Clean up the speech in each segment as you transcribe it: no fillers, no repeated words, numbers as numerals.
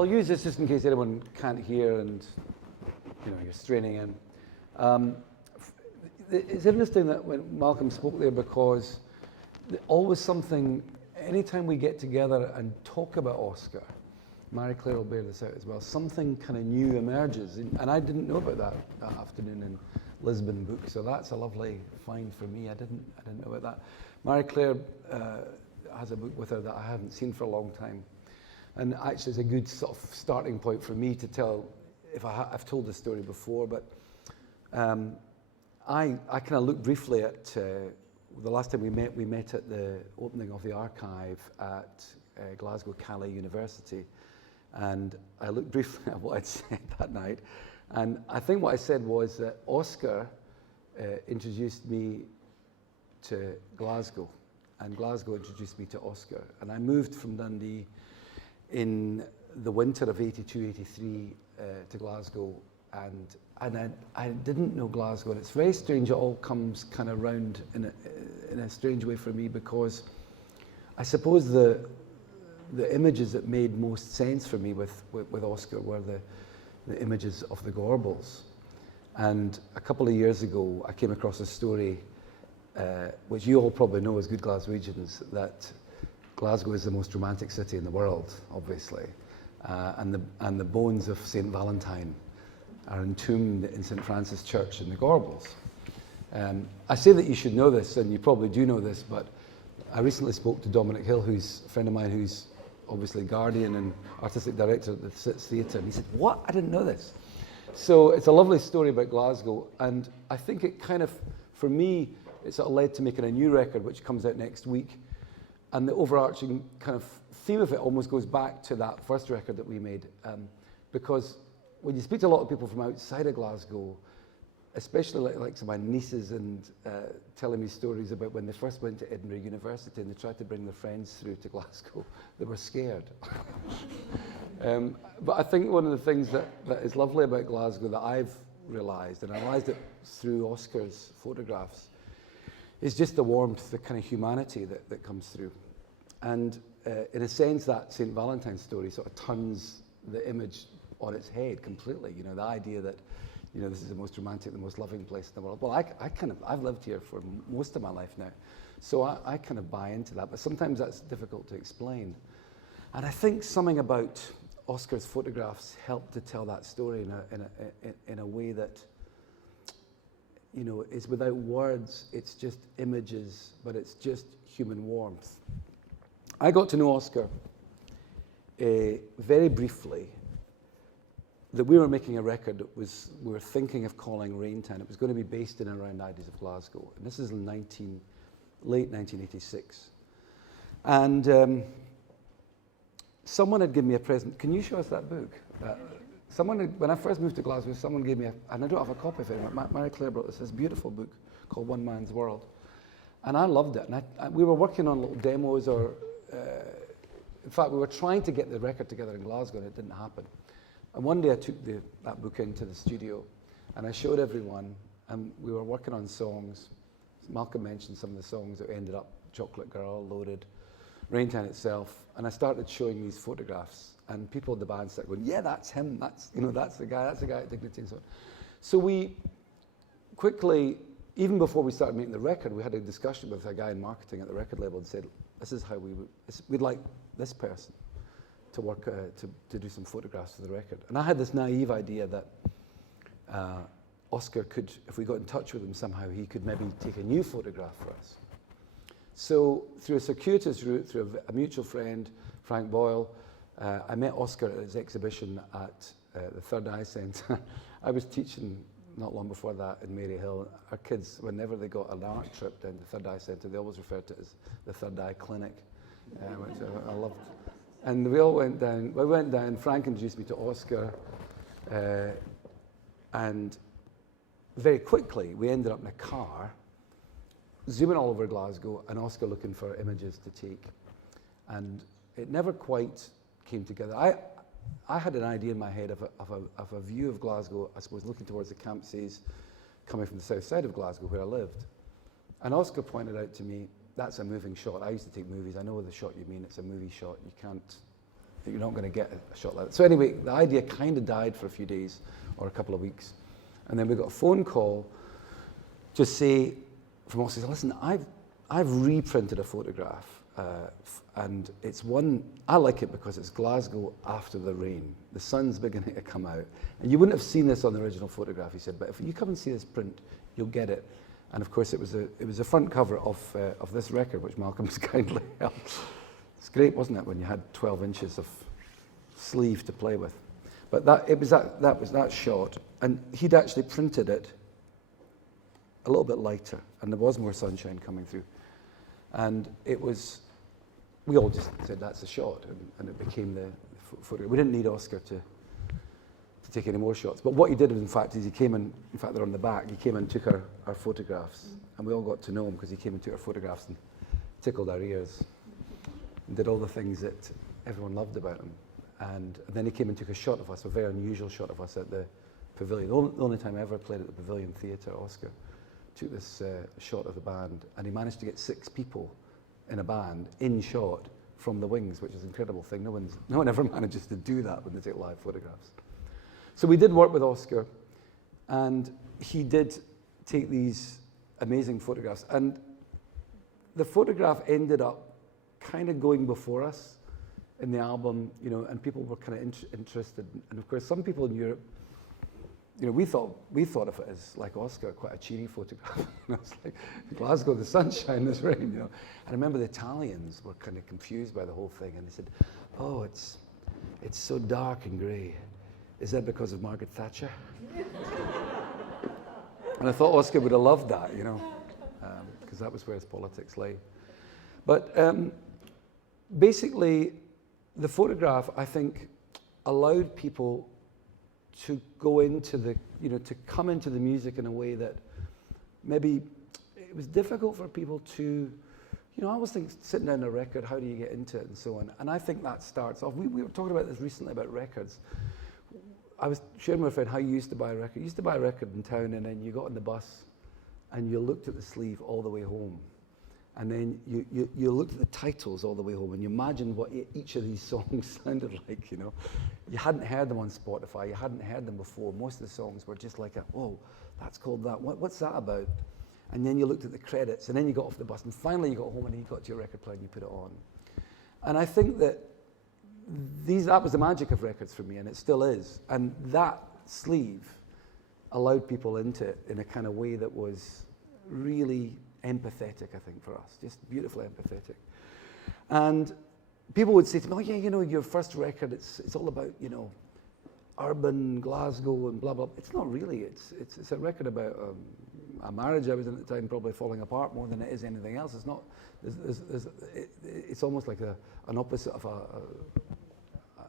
I'll use this just in case anyone can't hear and you're straining in. It's interesting that when Malcolm spoke there, because always something, anytime we get together and talk about Oscar, Marie-Claire will bear this out as well, something kind of new emerges. And I didn't know about that afternoon in Lisbon book, so that's a lovely find for me. I didn't know about that. Marie-Claire has a book with her that I haven't seen for a long time. And actually it's a good sort of starting point for me to tell, if I've told this story before, but I kind of looked briefly at, the last time we met at the opening of the archive at Glasgow Calais University. And I looked briefly at what I'd said that night. And I think what I said was that Oscar introduced me to Glasgow, and Glasgow introduced me to Oscar. And I moved from Dundee in the winter of 82, 83 to Glasgow, and I didn't know Glasgow. And it's very strange, it all comes kind of round in a strange way for me, because I suppose the images that made most sense for me with Oscar were the images of the Gorbals. And a couple of years ago, I came across a story, which you all probably know as good Glaswegians, that Glasgow is the most romantic city in the world, obviously. And the bones of St. Valentine are entombed in St. Francis Church in the Gorbals. I say that you should know this, and you probably do know this, but I recently spoke to Dominic Hill, who's a friend of mine, who's obviously Guardian and artistic director at the Sitz Theatre, and he said, "What? I didn't know this." So it's a lovely story about Glasgow, and I think it kind of, for me, it sort of led to making a new record, which comes out next week. And the overarching kind of theme of it almost goes back to that first record that we made, because when you speak to a lot of people from outside of Glasgow, especially like some of my nieces, and telling me stories about when they first went to Edinburgh University and they tried to bring their friends through to Glasgow, they were scared. But I think one of the things that is lovely about Glasgow that I've realised, and I realised it through Oscar's photographs, is just the warmth, the kind of humanity that comes through. And in a sense, that St. Valentine's story sort of turns the image on its head completely. The idea that, this is the most romantic, the most loving place in the world. Well, I've lived here for most of my life now, so I kind of buy into that, but sometimes that's difficult to explain. And I think something about Oscar's photographs helped to tell that story in a way that, is without words. It's just images, but it's just human warmth. I got to know Oscar very briefly, that we were making a record that we were thinking of calling Raintown. It was going to be based in and around the ideas of Glasgow. And this is in late 1986. And someone had given me a present. Can you show us that book? When I first moved to Glasgow, someone gave me and I don't have a copy of it. Marie-Claire brought this beautiful book called One Man's World. And I loved it. And we were working on little demos, in fact, we were trying to get the record together in Glasgow, and it didn't happen. And one day I took that book into the studio, and I showed everyone, and we were working on songs. Malcolm mentioned some of the songs that ended up Chocolate Girl, Loaded, Raintown itself, and I started showing these photographs, and people in the band started going, "Yeah, that's him, that's the guy at Dignity," and so on. So we quickly, even before we started making the record, we had a discussion with a guy in marketing at the record label and said, "This is how we'd like this person to work, to do some photographs for the record." And I had this naive idea that Oscar could, if we got in touch with him somehow, he could maybe take a new photograph for us. So through a circuitous route, through a mutual friend, Frank Boyle, I met Oscar at his exhibition at the Third Eye Centre. I was teaching not long before that in Maryhill. Our kids, whenever they got an art trip down to the Third Eye Centre, they always referred to it as the Third Eye Clinic, which I loved. And we all went down. We went down. Frank introduced me to Oscar, and very quickly we ended up in a car, zooming all over Glasgow, and Oscar looking for images to take. And it never quite came together. I had an idea in my head of a view of Glasgow, I suppose, looking towards the Campsies, coming from the south side of Glasgow where I lived. And Oscar pointed out to me, "That's a moving shot. I used to take movies. I know the shot you mean. It's a movie shot. You can't You're not going to get a shot like that. So anyway, the idea kind of died for a few days or a couple of weeks. And then we got a phone call to say, from Oscar, listen, I've reprinted a photograph, and it's one, I like it because it's Glasgow after the rain. The sun's beginning to come out. And you wouldn't have seen this on the original photograph, he said, but if you come and see this print, you'll get it. And of course, it was a front cover of this record, which Malcolm's kindly helped. It's great, wasn't it, when you had 12 inches of sleeve to play with? But that was that shot, and he'd actually printed it a little bit lighter, and there was more sunshine coming through. And we all just said that's a shot, and it became the photo. We didn't need Oscar to take any more shots. But what he did, in fact, is he came in fact they're on the back, he came and took our photographs, and we all got to know him because he came and took our photographs and tickled our ears and did all the things that everyone loved about him. And then he came and took a shot of us, a very unusual shot of us at the Pavilion. The only time I ever played at the Pavilion Theatre, Oscar took this shot of the band, and he managed to get 6 people in a band in shot from the wings, which is an incredible thing. No one ever manages to do that when they take live photographs. So we did work with Oscar, and he did take these amazing photographs. And the photograph ended up kind of going before us in the album, and people were kind of interested. And of course, some people in Europe, we thought of it as like Oscar, quite a cheery photograph. It's like Glasgow, the sunshine, this rain. And I remember the Italians were kind of confused by the whole thing, and they said, "Oh, it's so dark and grey. Is that because of Margaret Thatcher?" And I thought Oscar would have loved that, because that was where his politics lay. But basically, the photograph, I think, allowed people to go into to come into the music in a way that maybe it was difficult for people to, I always think sitting down a record, how do you get into it and so on. And I think that starts off, we were talking about this recently about records. I was sharing with a friend how you used to buy a record. You used to buy a record in town, and then you got on the bus and you looked at the sleeve all the way home. And then you looked at the titles all the way home, and you imagined what each of these songs sounded like, You hadn't heard them on Spotify, you hadn't heard them before. Most of the songs were just like, oh, that's called that. What's that about? And then you looked at the credits, and then you got off the bus, and finally you got home, and you got to your record player, and you put it on. And I think that that was the magic of records for me, and it still is. And that sleeve allowed people into it in a kind of way that was really empathetic, I think, for us, just beautifully empathetic. And people would say to me, "Oh yeah, your first record, it's all about, urban Glasgow and blah blah." It's not really. It's a record about a marriage I was in at the time, probably falling apart more than it is anything else. It's not. It's almost like an opposite of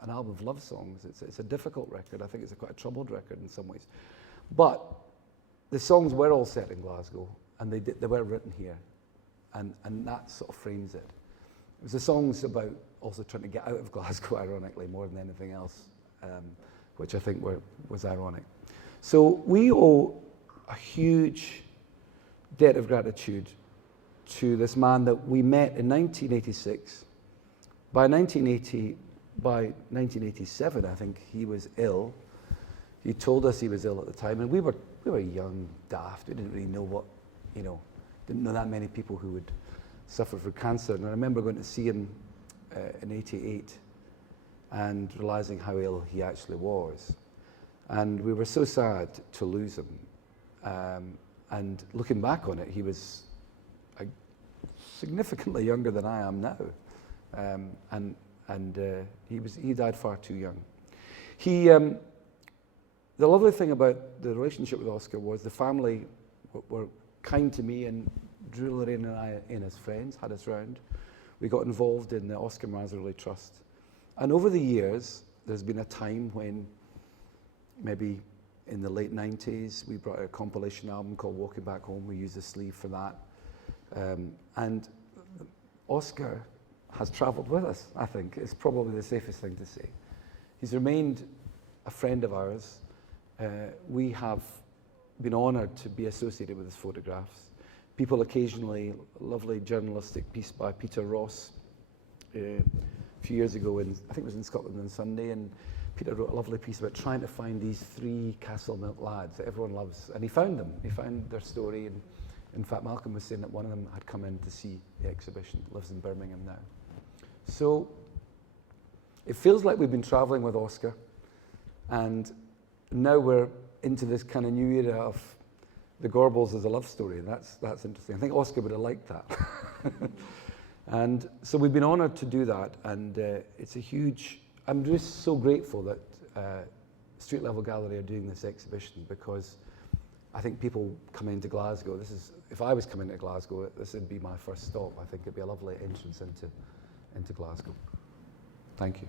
an album of love songs. It's a difficult record. I think it's quite a troubled record in some ways, but the songs were all set in Glasgow. And they were written here, and that sort of frames it. It was the songs about also trying to get out of Glasgow, ironically, more than anything else, which I think was ironic. So we owe a huge debt of gratitude to this man that we met in 1986. By 1987, I think he was ill. He told us he was ill at the time, and we were young, daft. We didn't really know what. Didn't know that many people who would suffer from cancer. And I remember going to see him in '88 and realizing how ill he actually was. And we were so sad to lose him. And looking back on it, he was significantly younger than I am now. He died far too young. The lovely thing about the relationship with Oscar was the family were kind to me, and Drew, Lorraine and I, and his friends, had us round. We got involved in the Oscar Marzaroli Trust. And over the years, there's been a time when, maybe in the late 90s, we brought out a compilation album called Walking Back Home. We used the sleeve for that. And Oscar has traveled with us, I think. It's probably the safest thing to say. He's remained a friend of ours. We have been honoured to be associated with his photographs. People occasionally, a lovely journalistic piece by Peter Ross a few years ago, I think it was in Scotland on Sunday, and Peter wrote a lovely piece about trying to find these 3 Castlemilk lads that everyone loves, and he found them. He found their story, and in fact, Malcolm was saying that one of them had come in to see the exhibition, lives in Birmingham now. So it feels like we've been traveling with Oscar, and now we're into this kind of new era of the Gorbals as a love story, and that's interesting. I think Oscar would have liked that. And so we've been honoured to do that, and it's a huge, I'm just so grateful that Street Level Gallery are doing this exhibition, because I think people coming into Glasgow, if I was coming to Glasgow, this would be my first stop. I think it'd be a lovely entrance into Glasgow. Thank you.